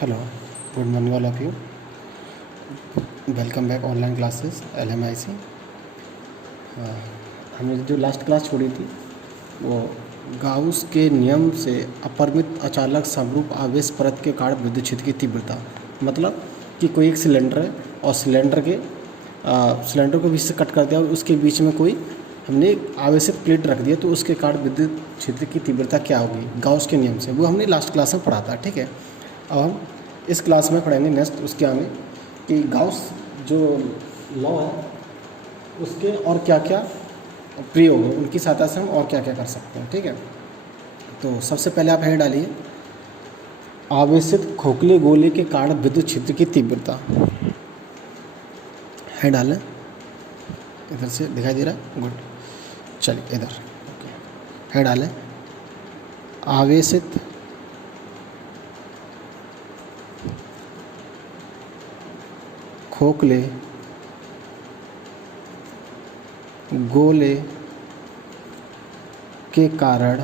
Hello, good morning all of you. Welcome back online classes LMIC। हमने जो last class छोड़ी थी वो गाउस के नियम से अपरिमित अचालक समरूप आवेश परत के कारण विद्युत क्षेत्र की तीव्रता, मतलब कि कोई एक सिलेंडर है और सिलेंडर को बीच से कट कर दिया और उसके बीच में कोई हमने आवेशित प्लेट रख दिया, तो उसके कारण विद्युत क्षेत्र की तीव्रता क्या होगी गाउस के नियम से, वो हमने लास्ट क्लास में पढ़ा था। ठीक है, अब हम इस क्लास में पढ़ेंगे नेक्स्ट उसके आगे कि गाउस जो लॉ है उसके और क्या क्या प्रयोग है, उनकी सहायता से हम और क्या क्या कर सकते हैं। ठीक है, तो सबसे पहले आप हेड डालिए, आवेशित खोखले गोले के कारण विद्युत क्षेत्र की तीव्रता। हेड डालें, इधर से दिखाई दे रहा है, गुड। चलिए इधर हेड डालें, आवेशित खोखले गोले के कारण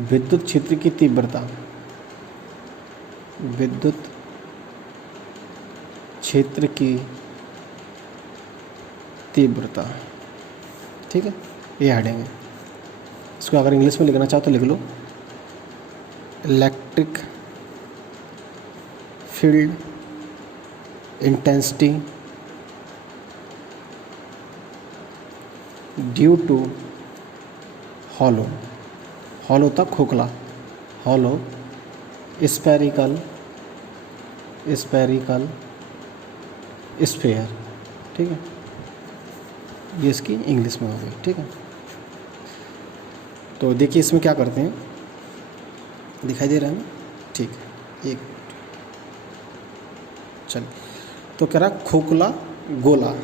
विद्युत क्षेत्र की तीव्रता, विद्युत क्षेत्र की तीव्रता। ठीक है, ये हेडिंग है। इसको अगर इंग्लिश में लिखना चाहो तो लिख लो, electric field intensity due to hollow, hollow था खोखला, हॉलो स्फेरिकल स्फेयर। ठीक है, ये इसकी इंग्लिश में हो गई। ठीक है, तो देखिए इसमें क्या करते हैं, दिखाई दे रहा है ना? ठीक है, एक चलिए, तो कह रहा खोखला गोला।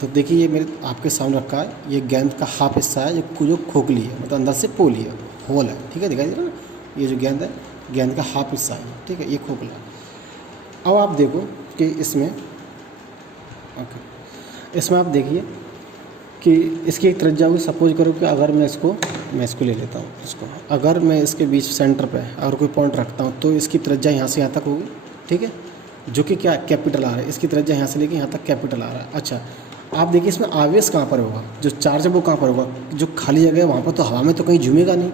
तो देखिए ये मेरे आपके सामने रखा है, ये गेंद का हाफ हिस्सा है जो खोखली है, मतलब अंदर से पोली है, होल है। ठीक है, दिखाई दे रहा है ना? ये जो गेंद है, गेंद का हाफ हिस्सा है। ठीक है, ये खोखला। अब आप देखो कि इसमें इसमें आप देखिए कि इसकी एक त्रिज्या हुई, सपोज करो कि अगर मैं इसको ले लेता हूँ, अगर मैं इसके बीच सेंटर पे अगर कोई पॉइंट रखता हूँ तो इसकी त्रिज्या यहाँ से यहाँ तक होगी। ठीक है, जो कि क्या कैपिटल आ रहा है, इसकी त्रिज्या यहाँ से लेके यहाँ तक कैपिटल आ रहा है। अच्छा, आप देखिए इसमें आवेश कहाँ पर होगा, जो चार्ज है वो कहाँ पर होगा, जो खाली जगह है वहाँ पर तो हवा में तो कहीं झूमेगा नहीं,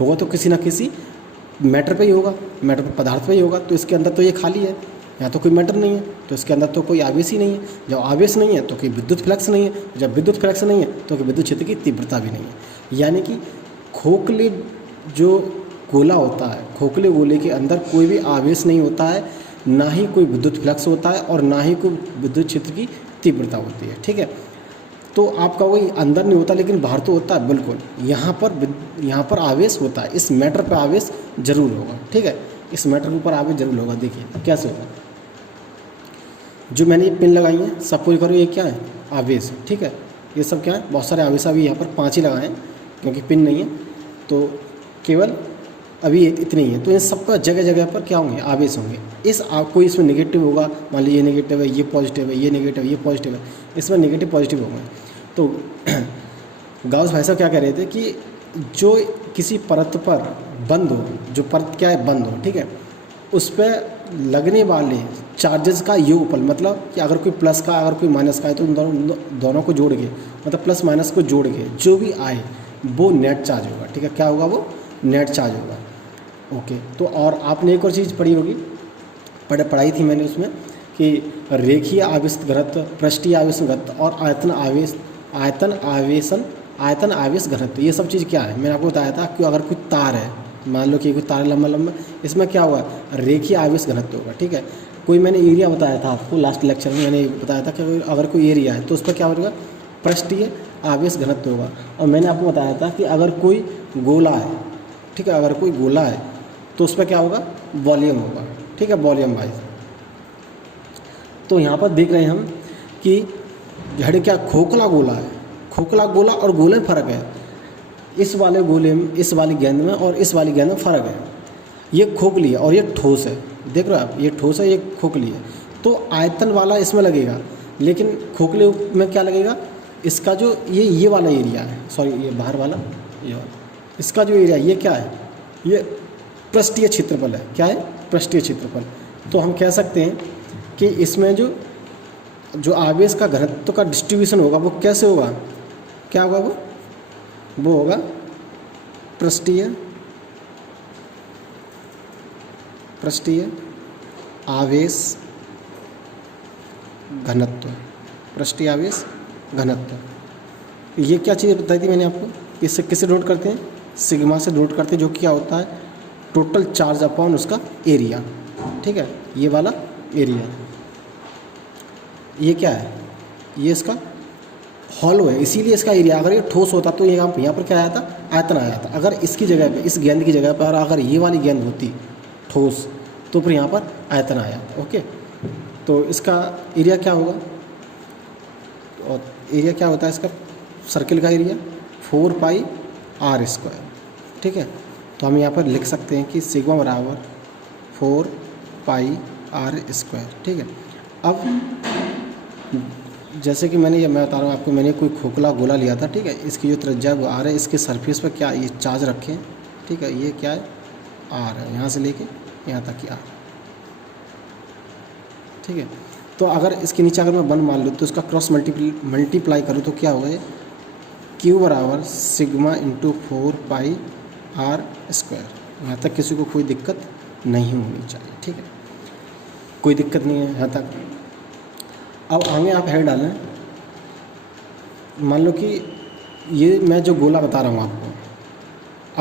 होगा तो किसी ना किसी मैटर पे ही होगा, मैटर पे पदार्थ पे ही होगा। तो इसके अंदर तो ये खाली है, यहाँ तो कोई मैटर नहीं है, तो इसके अंदर तो कोई आवेश ही नहीं है। जब आवेश नहीं है तो कोई विद्युत फ्लक्स नहीं है, जब विद्युत फ्लक्स नहीं है तो कोई विद्युत क्षेत्र की तीव्रता भी नहीं है। यानी कि खोखले जो गोला होता है, खोखले गोले के अंदर कोई भी आवेश नहीं होता है, ना ही कोई विद्युत फ्लक्स होता है और ना ही कोई विद्युत क्षेत्र की तीव्रता होती है। ठीक है, तो आपका वही अंदर नहीं होता लेकिन बाहर तो होता है, बिल्कुल। यहाँ पर आवेश होता है, इस मैटर पर आवेश जरूर होगा। ठीक है, इस मैटर के ऊपर आवेश जरूर होगा। देखिए कैसे होगा, जो मैंने ये पिन लगाई है, सपोज करो ये क्या है, आवेश। ठीक है, ये सब क्या है, बहुत सारे आवेश अभी यहाँ पर 5 ही लगाए हैं क्योंकि पिन नहीं है, तो केवल अभी इतने ही है। तो इन सब का जगह जगह पर क्या होंगे, आवेश होंगे। कोई इसमें नेगेटिव होगा, मान लीजिए ये नेगेटिव है, ये पॉजिटिव है, ये नेगेटिव है, ये पॉजिटिव है, इसमें नेगेटिव पॉजिटिव होंगे। तो गाउस भाई साहब क्या कह रहे थे कि जो किसी परत पर बंद हो, जो परत क्या है, बंद हो, ठीक है, उस पर लगने वाले चार्जेस का योगफल, मतलब कि अगर कोई प्लस का अगर कोई माइनस का है तो उन दोनों को जोड़ के, मतलब प्लस माइनस को जोड़ के जो भी आए वो नेट चार्ज होगा। ठीक है, क्या होगा, वो नेट चार्ज होगा। ओके, तो और आपने एक और चीज़ पढ़ी होगी, पढ़ाई थी मैंने उसमें कि रेखीय आवेश घनत्व, पृष्ठीय आवेश घनत्व और आयतन आवेश घनत्व, ये सब चीज़ क्या है मैंने आपको बताया था कि अगर कोई तार है, मान लो कि कोई तार लंबा, इसमें क्या होगा, रेखीय आवेश घनत्व होगा। ठीक है, कोई मैंने एरिया बताया था आपको लास्ट लेक्चर में, मैंने बताया था कि अगर कोई एरिया है तो उस पर क्या होगा, पृष्ठीय आवेश घनत्व होगा। और मैंने आपको बताया था कि अगर कोई गोला है, ठीक है, अगर कोई गोला है तो उस पर क्या होगा, वॉल्यूम होगा। ठीक है, वॉल्यूम वाइज। तो यहाँ पर देख रहे हैं हम कि झड़ क्या खोखला गोला है, खोखला गोला और गोले में फ़र्क है। इस वाले गोले में, इस वाली गेंद में और इस वाली गेंद में फ़र्क है। ये खोखली है और ये ठोस है, देख रहे हो आप, ये ठोस है, ये खोखली है। तो आयतन वाला इसमें लगेगा, लेकिन खोखले में क्या लगेगा, इसका जो ये वाला एरिया है, सॉरी ये बाहर वाला, ये वाला, इसका जो एरिया ये क्या है, ये पृष्ठीय क्षेत्रफल है। क्या है? पृष्ठीय क्षेत्रफल। तो हम कह सकते हैं कि इसमें जो आवेश का घनत्व का डिस्ट्रीब्यूशन होगा वो कैसे होगा? क्या होगा? वो होगा पृष्ठीय आवेश घनत्व। पृष्ठीय आवेश घनत्व। ये क्या चीज़ बताई थी मैंने आपको? इससे किसे नोट करते हैं? सिग्मा से नोट करते हैं, जो क्या होता है? टोटल चार्ज अपॉन उसका एरिया। ठीक है, ये वाला एरिया। ये क्या है? ये इसका हॉलो है, इसीलिए इसका एरिया। अगर ये ठोस होता तो यहाँ पर क्या आया था? आयतन आया था। अगर इसकी जगह पे, इस गेंद की जगह पर अगर ये वाली गेंद होती ठोस, तो फिर यहाँ पर आयतन आया। ओके, तो इसका एरिया क्या होगा? और एरिया क्या होता है इसका? सर्किल का एरिया 4πr²। ठीक है, तो हम यहाँ पर लिख सकते हैं कि सिग्मा बराबर 4πr²। ठीक है, अब जैसे कि मैं बता रहा हूँ आपको, मैंने कोई खोखला गोला लिया था। ठीक है, इसकी जो त्रिज्या वो आर है, इसके सरफेस पर क्या ये चार्ज रखें। ठीक है, ये क्या है? आर है, यहाँ से लेके यहाँ तक की आर। ठीक है, तो अगर इसके नीचे अगर मैं 1 मान लूँ तो इसका क्रॉस मल्टीप्लाई करूँ तो क्या होगा? ये Q बराबर सिग्मा इंटू 4πr²। यहाँ तक किसी को कोई दिक्कत नहीं होनी चाहिए। ठीक है, कोई दिक्कत नहीं है यहाँ तक। अब आगे आप हेड डालें। मान लो कि ये मैं जो गोला बता रहा हूँ आपको,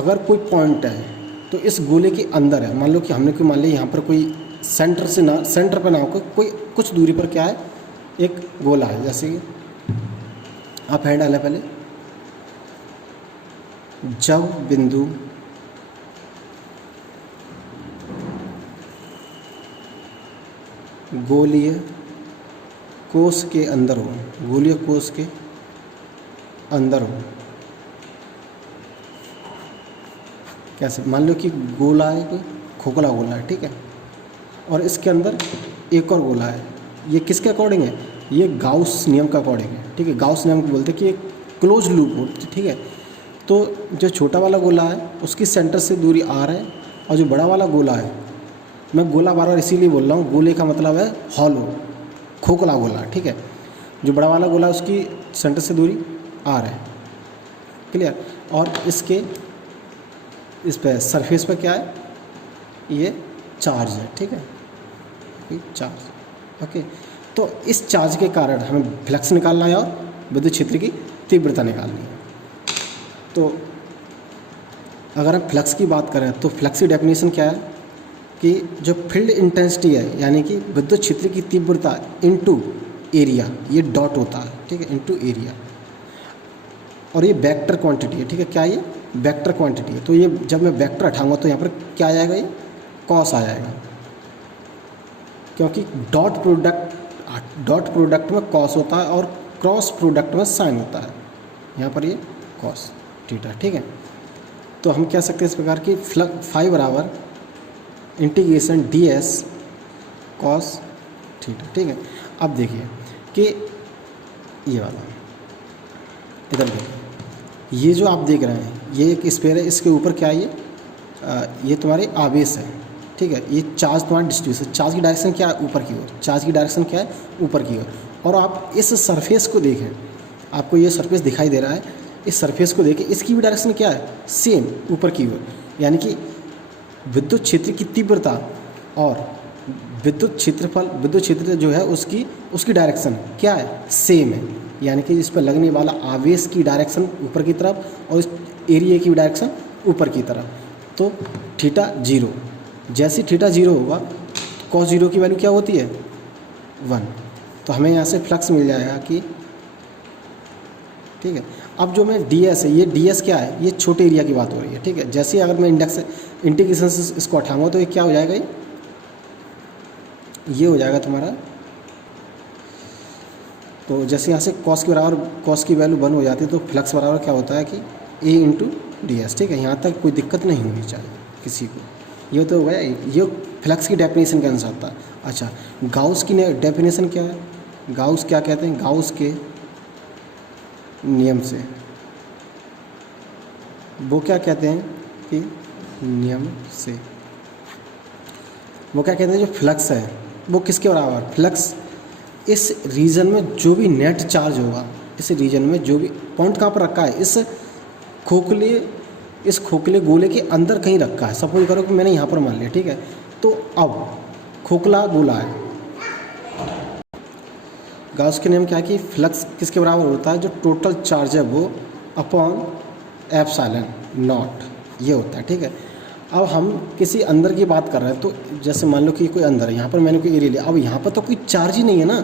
अगर कोई पॉइंट है तो इस गोले के अंदर है। मान लो कि हमने मान लिया यहाँ पर कोई सेंटर पर ना होकर कोई कुछ दूरी पर क्या है? एक गोला है। जैसे कि आप हेड डालें पहले। जब बिंदु गोलीय कोश के अंदर हो, गोलीय कोश के अंदर हो। कैसे? मान लो कि गोला है, कोई खोखला गोला है। ठीक है, और इसके अंदर एक और गोला है। ये किसके अकॉर्डिंग है? ये गाउस नियम का अकॉर्डिंग है। ठीक है, गाउस नियम को बोलते हैं कि एक क्लोज लूप हो। ठीक है, तो जो छोटा वाला गोला है उसकी सेंटर से दूरी आर है, और जो बड़ा वाला गोला है, मैं गोला बार बार इसीलिए बोल रहा हूँ, गोले का मतलब है हॉलो, खोखला गोला। ठीक है, जो बड़ा वाला गोला है उसकी सेंटर से दूरी आर है। क्लियर? और इसके इस पे सरफेस पे क्या है? ये चार्ज है। ठीक है, चार्ज। ओके, तो इस चार्ज के कारण हमें फ्लक्स निकालना है और विद्युत क्षेत्र की तीव्रता निकालनी है। तो अगर हम फ्लक्स की बात करें तो फ्लक्स की डेफिनेशन क्या है? कि जो फील्ड इंटेंसिटी है, यानी कि विद्युत क्षेत्र की तीव्रता इनटू एरिया, ये डॉट होता है। ठीक है, इनटू एरिया, और ये वेक्टर क्वांटिटी है। ठीक है, क्या ये? वेक्टर क्वांटिटी है। तो ये जब मैं वेक्टर हटाऊंगा तो यहाँ पर क्या आ जाएगा? ये कॉस आ जाएगा, क्योंकि डॉट प्रोडक्ट में कॉस होता है और क्रॉस प्रोडक्ट में साइन होता है। यहाँ पर ये कॉस थीटा। ठीक है, तो हम कह सकते हैं इस प्रकार की फाई बराबर इंटीग्रेशन ds कॉस थीटा। ठीक है, अब देखिए कि ये वाला, इधर देखिए, ये जो आप देख रहे हैं ये एक स्फीयर है, इसके ऊपर क्या है? ये तुम्हारे आवेश है। ठीक है, ये चार्ज तुम्हारा डिस्ट्रीब्यूशन, चार्ज की डायरेक्शन क्या है? ऊपर की ओर। चार्ज की डायरेक्शन क्या है? ऊपर की ओर। और आप इस सरफेस को देखें, आपको ये सरफेस दिखाई दे रहा है, इस सरफेस को देखें, इसकी भी डायरेक्शन क्या है? सेम, ऊपर की ओर। यानी कि विद्युत क्षेत्र की तीव्रता और विद्युत क्षेत्र जो है उसकी डायरेक्शन क्या है? सेम है। यानी कि इस पर लगने वाला आवेश की डायरेक्शन ऊपर की तरफ और इस एरिया की डायरेक्शन ऊपर की तरफ। तो थीटा 0, जैसे थीटा 0 होगा कॉस 0 की वैल्यू क्या होती है? 1। तो हमें यहाँ से फ्लक्स मिल जाएगा कि, ठीक है, अब जो मैं ds है, ये ds क्या है? ये छोटे एरिया की बात हो रही है। ठीक है, जैसे अगर मैं इंटीग्रेशन से इसको हटाऊंगा तो ये क्या हो जाएगा? ये हो जाएगा तुम्हारा, तो जैसे यहाँ से कॉस के बराबर कॉस की वैल्यू 1 हो जाती है, तो फ्लक्स बराबर क्या होता है कि a इंटू ds। ठीक है, यहाँ तक कोई दिक्कत नहीं होनी चाहिए किसी को। ये तो हो गया, ये फ्लक्स की डेफिनेशन के अनुसार था। अच्छा, गाउस की डेफिनेशन क्या है? गाउस क्या कहते हैं? गाउस के नियम से, वो क्या कहते हैं कि नियम से वो क्या कहते हैं, जो फ्लक्स है वो किसके बराबर, फ्लक्स इस रीजन में जो भी नेट चार्ज होगा, इस रीजन में जो भी पॉइंट कहाँ पर रखा है, इस खोखले गोले के अंदर कहीं रखा है। सपोज करो कि मैंने यहाँ पर मान लिया, ठीक है। तो अब खोखला गोला है, गॉस के नियम क्या है कि फ्लक्स किसके बराबर होता है, जो टोटल चार्ज है वो अपॉन एप्सिलॉन नॉट, ये होता है, ठीक है। अब हम किसी अंदर की बात कर रहे हैं, तो जैसे मान लो कि कोई अंदर है, यहाँ पर मैंने कोई एरिया लिया, अब यहाँ पर तो कोई चार्ज ही नहीं है ना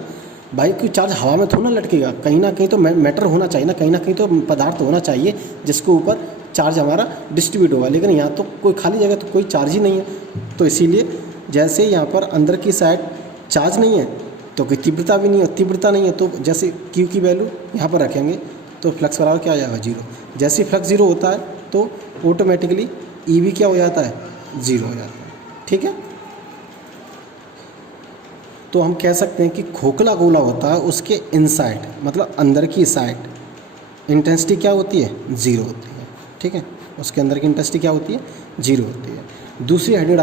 भाई, कोई चार्ज हवा में थोड़ा ना लटकेगा, कहीं ना कहीं तो मैटर होना चाहिए ना, कहीं ना कहीं तो पदार्थ होना चाहिए जिसके ऊपर चार्ज हमारा डिस्ट्रीब्यूट होगा, लेकिन यहाँ तो कोई खाली जगह, तो कोई चार्ज ही नहीं है। तो इसीलिए जैसे यहाँ पर अंदर की साइड चार्ज नहीं है तो कोई तीव्रता भी नहीं है, तीव्रता नहीं है तो जैसे क्यू की वैल्यू यहाँ पर रखेंगे तो फ्लक्स बराबर क्या आ जाएगा, जीरो। जैसे ही फ्लक्स जीरो होता है तो ऑटोमेटिकली ई भी क्या हो जाता है, ज़ीरो हो जाता है, ठीक है। तो हम कह सकते हैं कि खोखला गोला होता है, उसके इनसाइड मतलब अंदर की साइड इंटेंसिटी क्या होती है, ज़ीरो होती है, ठीक है। उसके अंदर की इंटेंसिटी क्या होती है, ज़ीरो होती है। दूसरी हेडिंग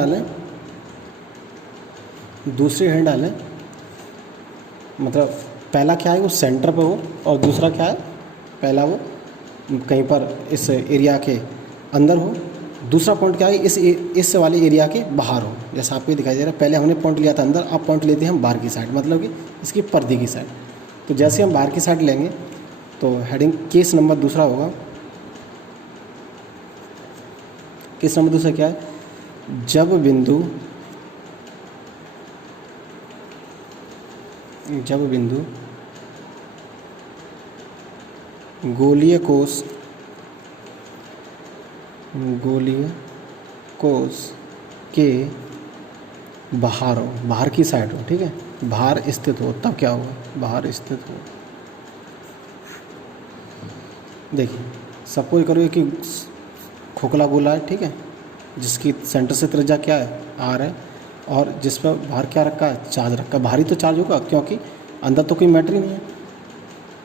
डालें, मतलब पहला क्या है वो सेंटर पे हो, और दूसरा क्या है, पहला वो कहीं पर इस एरिया के अंदर हो, दूसरा पॉइंट क्या है इस वाले एरिया के बाहर हो। जैसा आपको दिखाई दे रहा है, पहले हमने पॉइंट लिया था अंदर, अब पॉइंट लेते हैं हम बाहर की साइड, मतलब कि इसकी पर्दे की साइड। तो जैसे हम बाहर की साइड लेंगे तो हेडिंग केस नंबर दूसरा होगा। केस नंबर दूसरा क्या है, जब बिंदु गोलीय कोश के बाहर हो, बाहर की साइड हो, ठीक है, बाहर स्थित हो, तब क्या होगा, बाहर स्थित हो। देखिए सपोज करो कि खोखला गोला है, ठीक है, जिसकी सेंटर से त्रिज्या क्या है, आर है, और जिस पर बाहर क्या रखा है, चार्ज रखा है। बाहरी तो चार्ज होगा क्योंकि अंदर तो कोई मैटर ही नहीं है,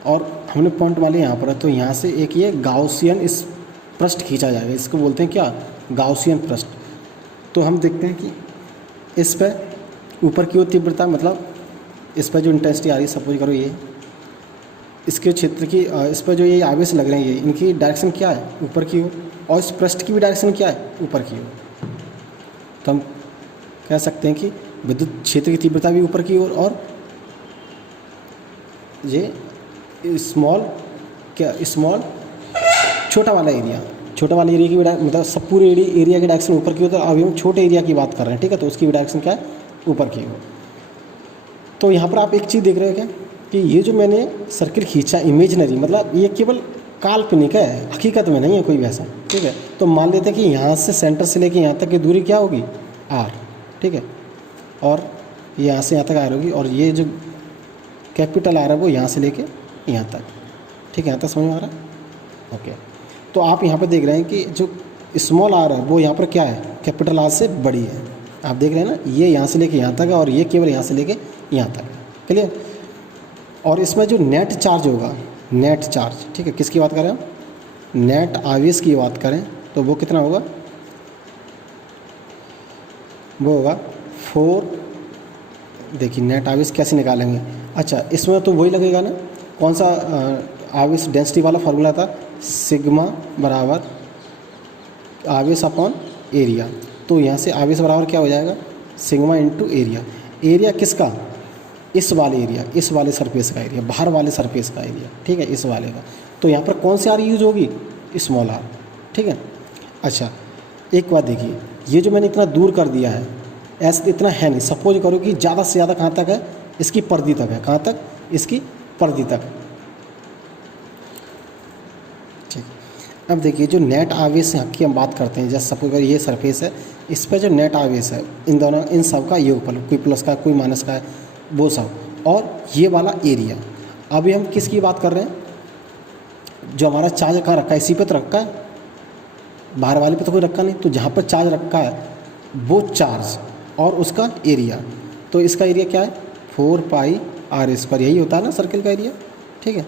और हमने पॉइंट वाले यहाँ पर है, तो यहाँ से एक ये गाउसियन इस पृष्ठ खींचा जाएगा, इसको बोलते हैं क्या, गाउसियन पृष्ठ। तो हम देखते हैं कि इस पर ऊपर की ओर तीव्रता, मतलब इस पर जो इंटेंसिटी आ रही है, सपोज करो ये इसके क्षेत्र की, इस पर जो ये आवेश लग रहे हैं, ये इनकी डायरेक्शन क्या है, ऊपर की ओर, और इस पृष्ठ की भी डायरेक्शन क्या है, ऊपर की ओर। तो हम कह सकते हैं कि विद्युत क्षेत्र की तीव्रता भी ऊपर की ओर, और ये स्मॉल छोटा वाला एरिया की मतलब सब पूरे एरिया की डायरेक्शन ऊपर की ओर। तो अभी हम छोटे एरिया की बात कर रहे हैं, ठीक है, तो उसकी डायरेक्शन क्या है, ऊपर की ओर। तो यहाँ पर आप एक चीज़ देख रहे हो क्या, कि ये जो मैंने सर्किल खींचा इमेजिनरी, मतलब ये केवल काल्पनिक है, हकीकत में नहीं है कोई वैसा, ठीक है। तो मान लेते हैं कि यहाँ से सेंटर से लेके यहाँ तक की दूरी क्या होगी, आर, ठीक है, और यहाँ से यहाँ तक आर होगी, और ये जो कैपिटल आर है वो यहाँ से लेके यहाँ तक, ठीक है, यहाँ तक समझ में आ रहा है, ओके। तो आप यहाँ पर देख रहे हैं कि जो स्मॉल आर है वो यहाँ पर क्या है, कैपिटल आर से बड़ी है, आप देख रहे हैं ना, ये यहाँ से लेके यहाँ तक है, और ये केवल यहाँ से लेके यहाँ तक, क्लियर। और इसमें जो नेट चार्ज होगा, नेट चार्ज, ठीक है, किसकी बात करें हम, नेट आवेश की बात करें, तो वो कितना होगा, वो होगा 4, देखिए नेट आवेश कैसे निकालेंगे, अच्छा इसमें तो वही लगेगा ना, कौन सा आवेश डेंसिटी वाला फार्मूला था, सिग्मा बराबर आवेश अपॉन एरिया। तो यहाँ से आवेश बराबर क्या हो जाएगा, सिग्मा इंटू एरिया। एरिया किसका, इस वाले सरफेस का एरिया, बाहर वाले सरफेस का एरिया, ठीक है, इस वाले का। तो यहाँ पर कौन सी आर यूज होगी, स्मॉल आर, ठीक है। अच्छा एक बात देखिए, ये जो मैंने इतना दूर कर दिया है, ऐसा इतना है नहीं, सपोज करो कि ज़्यादा से ज़्यादा कहाँ तक है, इसकी पर्दी तक है, कहाँ तक, इसकी पर्दी तक, ठीक। अब देखिए जो नेट आवेश की हम बात करते हैं, जैसे सपोज करो ये सरफेस है, इस पर जो नेट आवेश है, इन सब का योगफल, कोई प्लस का कोई माइनस का है, वो सब, और ये वाला एरिया। अभी हम किसकी बात कर रहे हैं, जो हमारा चार्ज कहाँ रखा है, इसी पे तो रखा है, बाहर वाले पे तो कोई रखा नहीं। तो जहाँ पर चार्ज रखा है वो चार्ज और उसका एरिया, तो इसका एरिया क्या है, 4πr², यही होता है ना सर्किल का एरिया, ठीक है।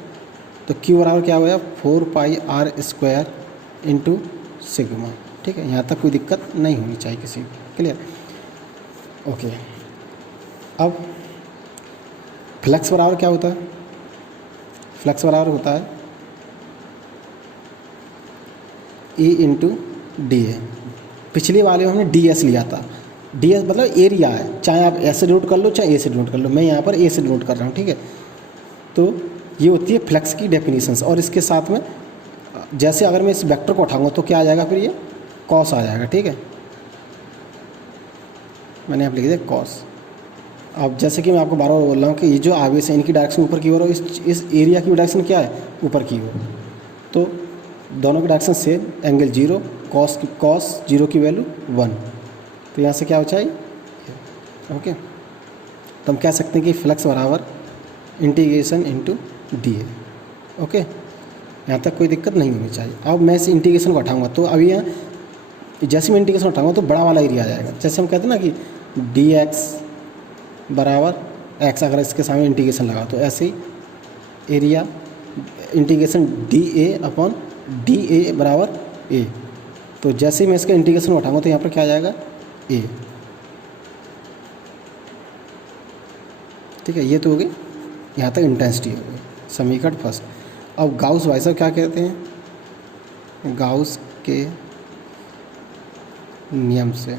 तो Q बराबर क्या होगा, 4πr² इंटू सिग्मा, ठीक है। यहाँ तक कोई दिक्कत नहीं होनी चाहिए किसी को, क्लियर। ओके, अब फ्लक्स बराबर क्या होता है? फ्लक्स बराबर होता है E इंटू डी ए। पिछले वाले में हमने डी एस लिया था। डी एस मतलब एरिया है, चाहे आप ऐसे डिनोट कर लो चाहे ए से डिनोट कर लो, मैं यहाँ पर ए से डिनोट कर रहा हूँ, ठीक है। तो ये होती है फ्लक्स की डेफिनेशंस। और इसके साथ में जैसे अगर मैं इस वेक्टर को उठाऊंगा तो क्या आ जाएगा, फिर ये कॉस आ जाएगा, ठीक है। मैंने यहाँ लिख दिया कॉस। अब जैसे कि मैं आपको बार बार बोल रहा हूँ कि ये जो आवेश है इनकी डायरेक्शन ऊपर की ओर और इस एरिया की डायरेक्शन क्या है, ऊपर की ओर। तो दोनों की डायरेक्शन सेम, एंगल 0, कॉस 0 की वैल्यू 1। तो यहाँ से क्या हो जाए, ओके। तो हम कह सकते हैं कि फ्लक्स बराबर integration into D A, okay. यहाँ तक कोई दिक्कत नहीं होनी चाहिए। अब मैं इस इंटीग्रेशन को हटाऊंगा तो अभी यहाँ जैसे मैं इंटीग्रेशन उठाऊंगा तो बड़ा वाला एरिया आ जाएगा। जैसे हम कहते हैं ना कि डी एक्स बराबर एक्स, अगर इसके सामने इंटीग्रेशन लगा तो ऐसे ही area integration D A upon D A बराबर ए। तो जैसे ही मैं इसका इंटीग्रेशन उठाऊंगा तो यहाँ पर क्या आ जाएगा, ए, ठीक है। ये तो हो गई यहाँ तक इंटेंसिटी हो गई, समीकरण फर्स्ट। अब गाउस भाई साहब क्या कहते हैं, गाउस के नियम से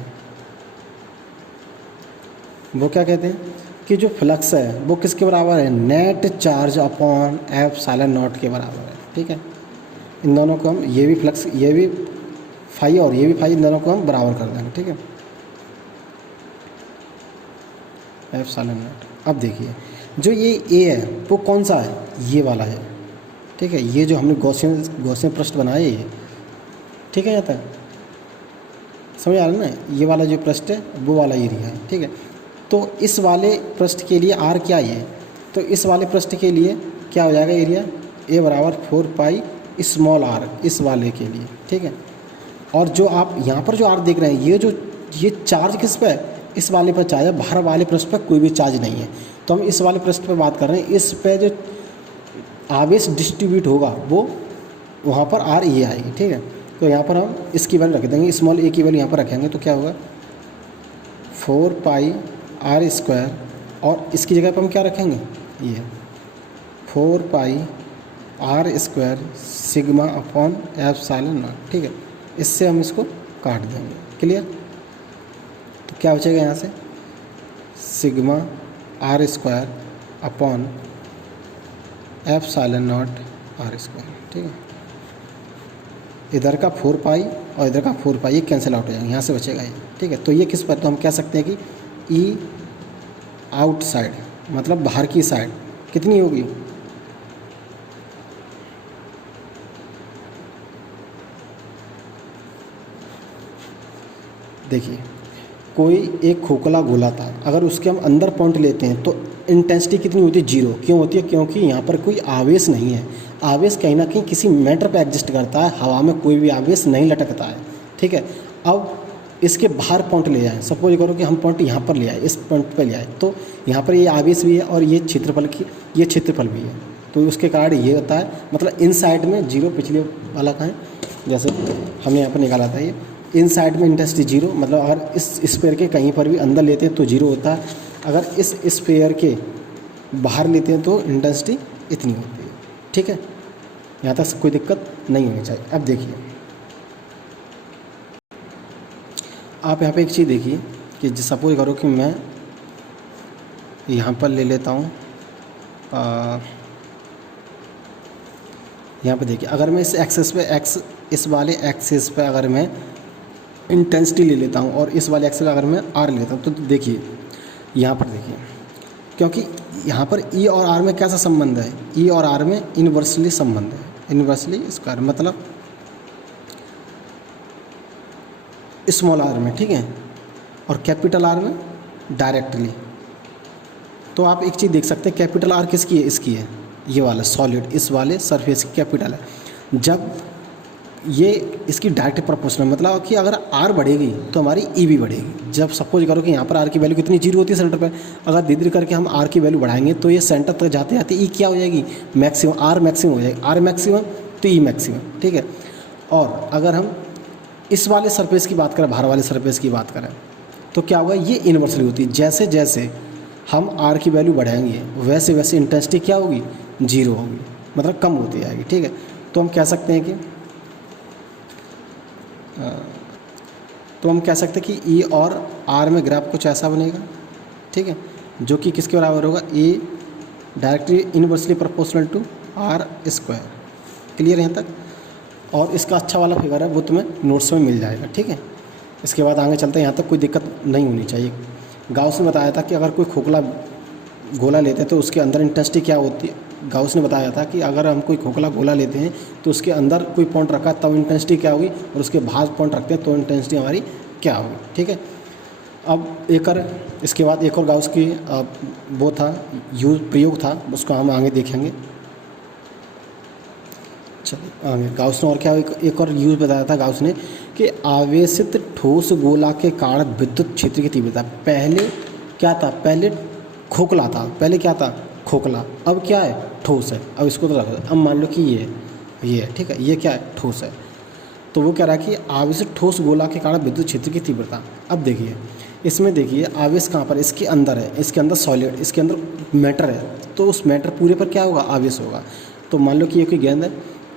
वो क्या कहते हैं कि जो फ्लक्स है वो किसके बराबर है, net charge upon epsilon not के बराबर है, ठीक है। इन दोनों को हम, ये भी फ्लक्स, ये भी फाई और ये भी फाई, इन दोनों को हम बराबर कर देंगे, ठीक है, एप्सिलॉन नॉट। अब देखिए जो ये ए है वो कौन सा है, ये वाला है, ठीक है। ये जो हमने गॉसियन पृष्ठ बनाया ये, ठीक है। यहाँ तक समझ आ रहा है ना, ये वाला जो पृष्ठ है वो वाला एरिया है, ठीक है। तो इस वाले पृष्ठ के लिए आर क्या है, तो इस वाले पृष्ठ के लिए क्या हो जाएगा एरिया, ए बराबर 4 पाई स्मॉल आर, इस वाले के लिए, ठीक है। और जो आप यहाँ पर जो आर देख रहे हैं, ये चार्ज किस पे है, इस वाले पर चार्ज है, बाहर वाले पृष्ठ पर कोई भी चार्ज नहीं है। तो हम इस वाले पृष्ठ पर बात कर रहे हैं, इस पे जो आवेश डिस्ट्रीब्यूट होगा वो वहाँ पर आर ये आएगी, ठीक है। तो यहाँ पर हम इसकी वैल्यू रख देंगे, स्मॉल ए की वैल्यू यहाँ पर रखेंगे तो क्या होगा 4 पाई आर स्क्वायर, और इसकी जगह पर हम क्या रखेंगे, ये 4 pi R square sigma upon epsilon nought, ठीक है। इससे हम इसको काट देंगे, क्लियर। तो क्या बचेगा यहाँ से, sigma R square upon epsilon not R square, ठीक है। इधर का 4 पाई और इधर का 4 पाई ये कैंसिल आउट हो जाएगा, यहाँ से बचेगा ये, ठीक है। तो ये किस पर, तो हम कह सकते हैं कि ई आउटसाइड मतलब बाहर की साइड कितनी होगी, देखिए कोई एक खोखला गोला था, अगर उसके हम अंदर पॉइंट लेते हैं तो इंटेंसिटी कितनी होती है, 0। क्यों होती है, क्योंकि यहाँ पर कोई आवेश नहीं है। आवेश कहीं ना कहीं किसी मैटर पर एग्जिस्ट करता है, हवा में कोई भी आवेश नहीं लटकता है, ठीक है। अब इसके बाहर पॉइंट ले जाएं, सपोज करो कि हम पॉइंट यहाँ पर ले आए, इस पॉइंट पर ले आए, तो यहाँ पर ये आवेश भी है और ये क्षेत्रफल भी है, तो उसके कारण ये होता है, मतलब इन साइड में 0, पिछले वाला का है जैसे हमने यहाँ पर निकाला था, ये इन साइड में इंटेंसिटी 0, मतलब अगर इस स्फीयर के कहीं पर भी अंदर लेते हैं तो 0 होता है, अगर इस स्फीयर के बाहर लेते हैं तो इंटेंसिटी इतनी होती है, ठीक है। यहाँ तक कोई दिक्कत नहीं होनी चाहिए। अब देखिए आप यहाँ पे एक चीज़ देखिए कि सपोज करो कि मैं यहाँ पर ले लेता हूँ, यहाँ पे देखिए अगर मैं इस एक्सेस पे इस वाले एक्सेस पे अगर मैं इंटेंसिटी ले लेता हूँ और इस वाले एक्सेस पे अगर मैं आर लेता हूँ, तो देखिए यहाँ पर देखिए, क्योंकि यहाँ पर ई और आर में कैसा संबंध है, ई और आर में इन्वर्सली संबंध है, इन्वर्सली स्क्वायर मतलब स्मॉल आर में, ठीक है, और कैपिटल आर में डायरेक्टली। तो आप एक चीज़ देख सकते हैं, कैपिटल आर किसकी है, इसकी है, ये वाला सॉलिड, इस वाले सरफेस की कैपिटल है। जब ये इसकी डायरेक्ट प्रोपोर्शनल, मतलब कि अगर आर बढ़ेगी तो हमारी ई भी बढ़ेगी। जब सपोज करो कि यहाँ पर आर की वैल्यू कितनी 0 होती है सेंटर पर, अगर धीरे धीरे करके हम आर की वैल्यू बढ़ाएंगे तो ये सेंटर तक जाते जाते ई क्या हो जाएगी, मैक्सिमम, आर मैक्सिमम हो जाएगी, आर मैक्सिमम तो ई मैक्सिमम, ठीक है। और अगर हम इस वाले सरफेस की बात करें, बाहर वाले सरफेस की बात करें, तो क्या होगा, ये इन्वर्सली होती है। जैसे जैसे हम आर की वैल्यू बढ़ाएंगे वैसे वैसे इंटेंसिटी क्या होगी, जीरो होगी, मतलब कम होती जाएगी। ठीक है, तो हम कह सकते हैं कि कि ई और आर में ग्राफ कुछ ऐसा बनेगा। ठीक है, जो कि किसके बराबर होगा, A directly inversely proportional to R square. Clear यहाँ तक। और इसका अच्छा वाला फिगर है वो तुम्हें नोट्स में मिल जाएगा। ठीक है, इसके बाद आगे चलते हैं, यहाँ तक कोई दिक्कत नहीं होनी चाहिए। गाउस ने बताया था कि अगर कोई खोखला गोला लेते हैं तो उसके अंदर इंटेंसिटी क्या होती है। गाउस ने बताया था कि अगर हम कोई खोखला गोला लेते हैं तो उसके अंदर कोई पॉइंट रखा तब इंटेंसिटी क्या होगी, और उसके बाहर पॉइंट रखते हैं तो इंटेंसिटी हमारी क्या होगी। ठीक है, अब इसके बाद एक और गाउस की वो था प्रयोग था, उसको हम आगे देखेंगे। चलिए आगे गाउस ने और क्या एक और यूज बताया था गाउस ने कि आवेशित ठोस गोला के कारण विद्युत क्षेत्र की तीव्रता। पहले क्या था, पहले खोखला था, पहले क्या था, खोखला, अब क्या है, ठोस है। अब इसको तो रख दो। अब मान लो कि ये है, ठीक है, ये क्या है, ठोस है। तो वो कह रहा है कि आवेशित ठोस गोला के कारण विद्युत क्षेत्र की तीव्रता। अब देखिए इसमें, देखिए आवेश कहाँ पर, इसके अंदर है, इसके अंदर सॉलिड, इसके अंदर मैटर है, तो उस मैटर पूरे पर क्या होगा, आवेश होगा। तो मान लो कि ये कोई गेंद है,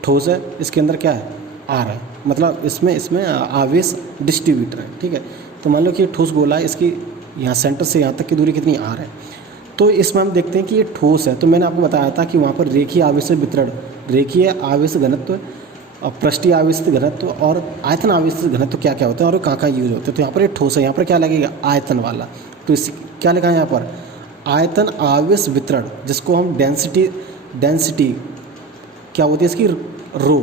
ठोस है, इसके अंदर क्या है, आर है, मतलब इसमें आवेश डिस्ट्रीब्यूटर है। ठीक है, तो मान लो कि ये ठोस गोला है, इसकी यहाँ सेंटर से यहाँ तक की दूरी कितनी, आर है। तो इसमें हम देखते हैं कि ये ठोस है, तो मैंने आपको बताया था कि वहाँ पर रेखीय आवेश वितरण, रेखीय आवेश घनत्व और पृष्ठीय आवेश घनत्व और आयतन आवेश घनत्व क्या क्या होता है और कहाँ यूज होते हैं। तो यहाँ पर ये ठोस है, यहाँ पर क्या लगेगा, आयतन वाला। तो इस क्या लिखा है यहाँ पर, आयतन आवेश वितरण, जिसको हम डेंसिटी क्या होती है इसकी, रो।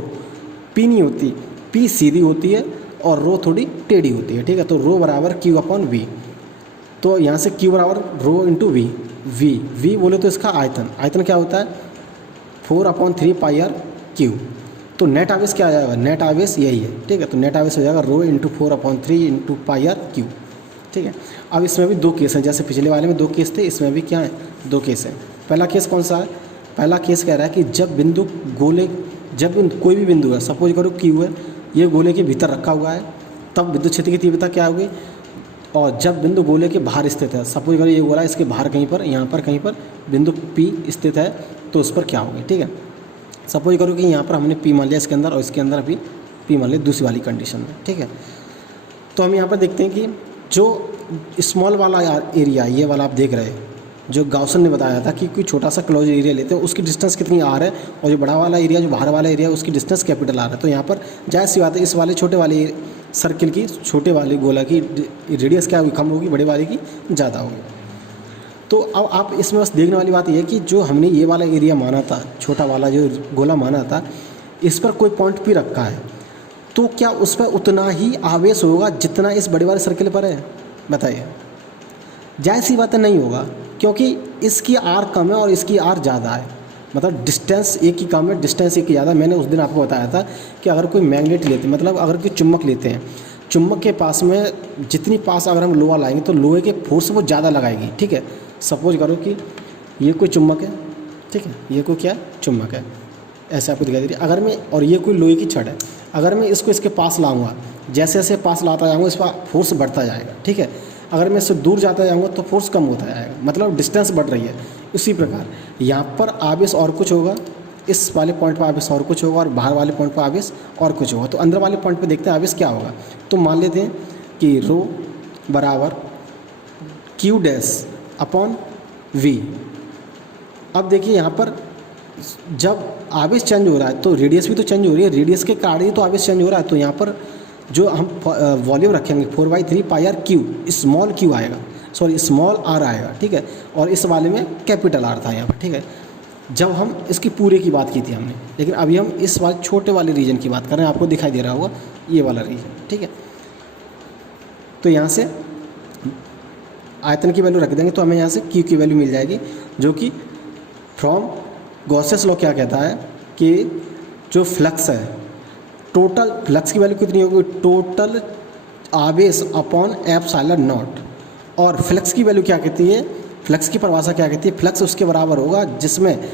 पी नहीं होती, पी सीधी होती है और रो थोड़ी टेढ़ी होती है। ठीक है, तो रो बराबर क्यू अपॉन वी। तो यहाँ से क्यू बराबर रो इंटू वी। वी बोले तो इसका आयतन क्या होता है, 4/3 पाई आर क्यू। तो नेट आवेश क्या आ जाएगा, नेट आवेश यही है। ठीक है, तो नेट आवेश हो जाएगा rho into 4/3 into pi R cube. ठीक है, अब इसमें भी दो केस हैं, जैसे पिछले वाले में दो केस थे, इसमें भी क्या है, दो केस हैं। पहला केस कौन सा है, पहला केस कह रहा है कि जब कोई भी बिंदु है, सपोज करो क्यू है, ये गोले के भीतर रखा हुआ है, तब विद्युत क्षेत्र की तीव्रता क्या होगी। और जब बिंदु गोले के बाहर स्थित है, सपोज करो ये गोला इसके बाहर कहीं पर, यहाँ पर कहीं पर बिंदु पी स्थित है, तो उस पर क्या होगी। ठीक है, सपोज करो कि यहाँ पर हमने पी मान लिया इसके अंदर, और इसके अंदर अभी पी मान लिया दूसरी वाली कंडीशन में। ठीक है, तो हम यहाँ पर देखते हैं कि जो स्मॉल वाला एरिया, ये वाला आप देख रहे हैं, जो गाउसन ने बताया था कि कोई छोटा सा क्लोज एरिया लेते हैं, उसकी डिस्टेंस कितनी आर है, और जो बड़ा वाला एरिया, जो बाहर वाला एरिया, उसकी डिस्टेंस कैपिटल आर है। तो यहाँ पर जाहिर सी बात है, इस वाले छोटे वाले सर्किल की, छोटे वाले गोला की रेडियस क्या होगी, कम होगी, बड़े वाले की ज़्यादा होगी। तो अब आप इसमें बस देखने वाली बात यह है कि जो हमने ये वाला एरिया माना था, छोटा वाला जो गोला माना था, इस पर कोई पॉइंट पी रखा है, तो क्या उस पर उतना ही आवेश होगा जितना इस बड़े वाले सर्किल पर है, बताइए। जाहिर सी बात है नहीं होगा, क्योंकि इसकी आर कम है और इसकी आर ज़्यादा है, मतलब डिस्टेंस एक की कम है, डिस्टेंस एक की ज़्यादा। मैंने उस दिन आपको बताया था कि अगर कोई मैग्नेट लेते हैं, मतलब अगर कोई चुम्बक लेते हैं, चुम्बक के पास में जितनी पास अगर हम लोहा लाएंगे तो लोहे के फोर्स वो ज़्यादा लगाएगी। ठीक है, सपोज करो कि ये कोई चुम्बक है, ठीक है, ये कोई क्या चुम्बक है, ऐसे आपको दिखाई दे रही है। अगर मैं, और ये कोई लोहे की छड़ है, अगर मैं इसको इसके पास लाऊंगा, जैसे जैसे पास लाता जाऊँगा इस पर फोर्स बढ़ता जाएगा। ठीक है, अगर मैं इससे दूर जाता जाऊँगा तो फोर्स कम होता जाएगा, मतलब डिस्टेंस बढ़ रही है। इसी प्रकार यहाँ पर आवेश और कुछ होगा, इस वाले पॉइंट पर आवेश और कुछ होगा, और बाहर वाले पॉइंट पर आवेश और कुछ होगा। तो अंदर वाले पॉइंट पर देखते हैं आवेश क्या होगा। तो मान लेते हैं कि रो बराबर क्यू डैश अपॉन वी। अब देखिए यहाँ पर जब आवेश चेंज हो रहा है तो रेडियस भी तो चेंज हो रही है, रेडियस के कारण ही तो आवेश चेंज हो रहा है। तो यहाँ पर जो हम वॉल्यूम रखेंगे 4/3 pi R Q, small Q आएगा, सॉरी स्मॉल आर आएगा। ठीक है, और इस वाले में कैपिटल आर था यहाँ पर। ठीक है, जब हम इसकी पूरे की बात की थी हमने, लेकिन अभी हम इस वाले छोटे वाले रीजन की बात कर रहे हैं, आपको दिखाई दे रहा होगा ये वाला रीजन। ठीक है, तो यहाँ से आयतन की वैल्यू रख देंगे तो हमें यहाँ से क्यू की वैल्यू मिल जाएगी, जो कि फ्रॉम गॉसेस लॉ क्या कहता है कि जो फ्लक्स है, टोटल फ्लक्स की वैल्यू कितनी होगी, टोटल आवेश अपॉन एप्सिलॉन नॉट। और फ्लक्स की वैल्यू क्या कहती है, फ्लक्स की परिभाषा क्या कहती है, फ्लक्स उसके बराबर होगा जिसमें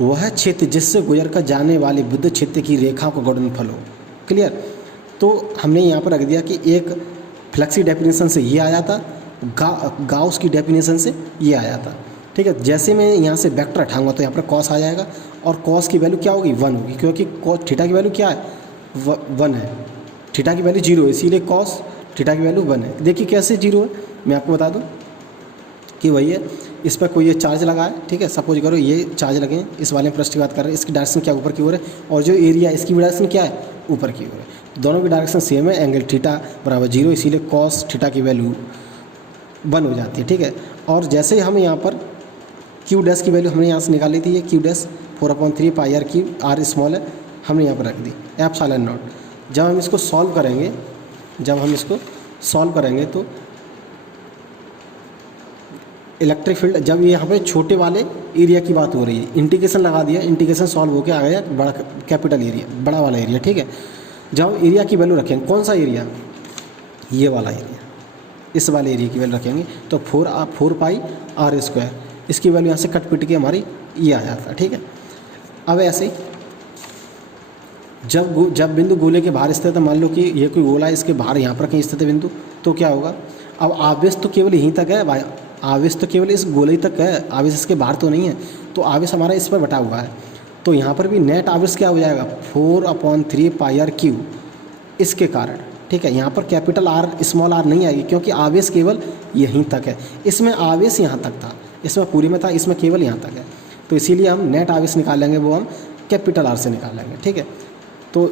वह क्षेत्र जिससे गुजर कर जाने वाले विद्युत क्षेत्र की रेखा को गुणनफल हो। क्लियर। तो हमने यहाँ पर रख दिया कि एक फ्लेक्सी डेफिनेशन से ये आ जाता, गाउस की डेफिनेशन से ये आ जाता, ठीक है। जैसे मैं यहाँ से वेक्टर हटाऊंगा तो यहाँ पर कॉस आ जाएगा, और कॉस की वैल्यू क्या होगी 1 होगी, क्योंकि कॉस थीटा की वैल्यू क्या है 1 है, थीटा की वैल्यू 0 है, इसीलिए कॉस थीटा की वैल्यू 1 है। देखिए कैसे 0 है, मैं आपको बता दूँ कि वही है, इस पर कोई ये चार्ज लगा है, ठीक है। सपोज करो ये चार्ज लगे हैं, इस वाले पृष्ठ की बात कर रहे हैं, इसकी डायरेक्शन क्या ऊपर की ओर है, और जो एरिया इसकी भी डायरेक्शन क्या है ऊपर की ओर है, दोनों की डायरेक्शन सेम है, एंगल थीटा बराबर 0, इसीलिए कॉस थीटा की वैल्यू 1 हो जाती है, ठीक है। और जैसे ही हम यहाँ पर क्यू डैश की वैल्यू हमने यहाँ से निकाल ली थी, ये Q dash 4/3 pi R Q, R small है, हमने यहाँ पर रख दी एप्सिलॉन नॉट। जब हम इसको सॉल्व करेंगे तो इलेक्ट्रिक फील्ड, जब ये यहाँ पे छोटे वाले एरिया की बात हो रही है, इंटीग्रेशन लगा दिया, इंटीग्रेशन सॉल्व होकर आ गया बड़ा कैपिटल एरिया, बड़ा वाला एरिया, ठीक है। जब एरिया की वैल्यू रखेंगे, कौन सा एरिया, ये वाला एरिया, इस वाले एरिया की वैल्यू रखेंगे तो 4 पाई आर स्क्वायर, इसकी वैल्यू यहाँ से कट पिट के हमारी ये आ जाता है, ठीक है। अब ऐसे ही जब बिंदु गोले के बाहर स्थित है, मान लो कि ये कोई गोला है, इसके बाहर यहाँ पर कहीं स्थित है बिंदु, तो क्या होगा, अब आवेश तो केवल यहीं तक है, आवेश तो केवल इस गोले ही तक है, आवेश इसके बाहर तो नहीं है, तो आवेश हमारा इस पर बटा हुआ है, तो यहाँ पर भी नेट आवेश क्या हो जाएगा 4/3 पाई आर क्यू, इसके कारण, ठीक है। यहाँ पर कैपिटल आर स्मॉल आर नहीं आएगी, क्योंकि आवेश केवल यहीं तक है, इसमें आवेश यहाँ तक था, इसमें पूरी में था, इसमें केवल यहाँ तक है, तो इसीलिए हम नेट आवेश निकालेंगे वो हम कैपिटल आर से निकालेंगे, ठीक है। तो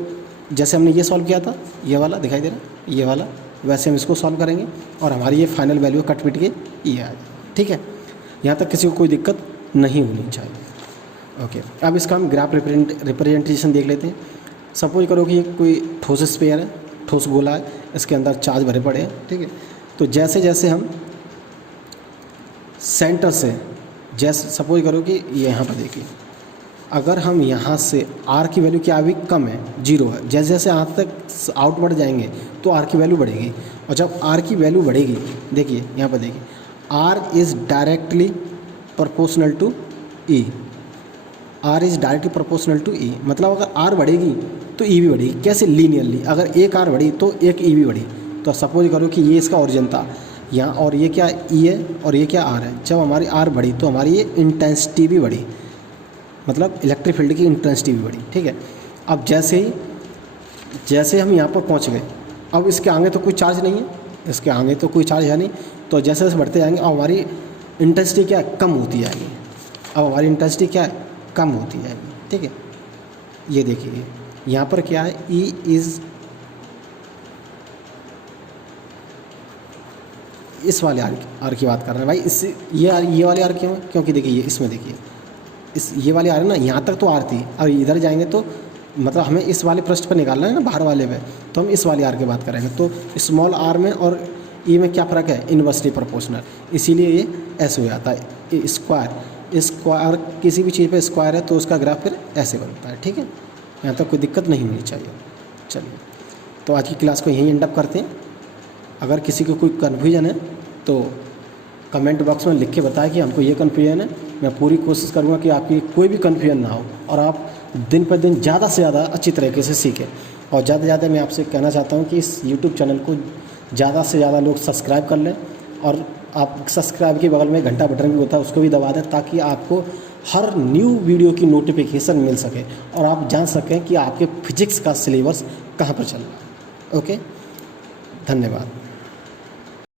जैसे हमने ये सॉल्व किया था, ये वाला दिखाई दे रहा है, ये वाला, वैसे हम इसको सॉल्व करेंगे और हमारी ये फाइनल वैल्यू कट पिट के ये आ जाए, ठीक है। यहाँ तक किसी को कोई दिक्कत नहीं होनी चाहिए। ओके, अब इसका हम ग्राफ रिप्रेजेंटेशन देख लेते हैं। सपोज करो कि कोई ठोस स्फीयर है, ठोस गोला है, इसके अंदर चार्ज भरे पड़े हैं, ठीक है। तो जैसे जैसे हम सेंटर से, जैसे सपोज करो कि ये यहाँ पर देखिए, अगर हम यहाँ से आर की वैल्यू क्या अभी कम है 0 है, जैसे जैसे यहाँ तक आउटवर्ड जाएंगे तो आर की वैल्यू बढ़ेगी, और जब आर की वैल्यू बढ़ेगी, देखिए यहाँ पर देखिए, R is directly proportional to E, R is directly proportional to E, मतलब अगर आर बढ़ेगी तो ई भी बढ़ेगी। कैसे, लीनियरली, अगर एक आर बढ़ी तो एक ई भी बढ़ी। तो सपोज करो कि ये इसका ओरिजिन था यहाँ, और ये क्या ई है और ये क्या आर है, जब हमारी आर बढ़ी तो हमारी ये इंटेंसिटी भी बढ़ी, मतलब इलेक्ट्रिक फील्ड की इंटेंसिटी भी बढ़ी, ठीक है। अब जैसे हम यहाँ पर पहुँच गए, अब इसके आगे तो कोई चार्ज नहीं है, इसके आगे तो कोई चार्ज है नहीं, तो जैसे जैसे बढ़ते जाएंगे अब हमारी इंटेंसिटी क्या है, कम होती जाएगी, अब हमारी इंटेंसिटी क्या है, कम होती जाएगी, ठीक है। ये देखिए यहाँ पर क्या है, ई इज़, इस वाले आर की बात कर रहे हैं भाई, इससे ये वाले आर क्यों, क्योंकि देखिए ये इसमें देखिए ये वाले आर है ना, यहाँ तक तो आर थी, और इधर जाएंगे तो मतलब हमें इस वाले पृष्ठ पर निकालना है ना, बाहर वाले पे, तो हम इस वाले आर की बात करेंगे। तो स्मॉल आर में और ई में क्या फ़र्क है, इन्वर्सली प्रोपोर्शनल, इसीलिए ये ऐसे हो जाता है। स्क्वायर किसी भी चीज़ पे स्क्वायर है तो उसका ग्राफ फिर ऐसे बनता है, ठीक है। यहाँ तक कोई दिक्कत नहीं होनी चाहिए। चलिए, तो आज की क्लास को यहीं एंड अप करते हैं। अगर किसी को कोई कन्फ्यूजन है तो कमेंट बॉक्स में लिख के बताएं कि हमको ये कन्फ्यूजन है, मैं पूरी कोशिश करूँगा कि आपकी कोई भी कन्फ्यूजन ना हो और आप दिन पर दिन ज़्यादा से ज़्यादा अच्छी तरीके से सीखें। और ज़्यादा से ज़्यादा मैं आपसे कहना चाहता हूँ कि इस यूट्यूब चैनल को ज़्यादा से ज़्यादा लोग सब्सक्राइब कर लें, और आप सब्सक्राइब के बगल में घंटा बटन भी होता है उसको भी दबा दें, ताकि आपको हर न्यू वीडियो की नोटिफिकेशन मिल सके और आप जान सकें कि आपके फिजिक्स का सिलेबस कहाँ पर चल रहा है। ओके, धन्यवाद।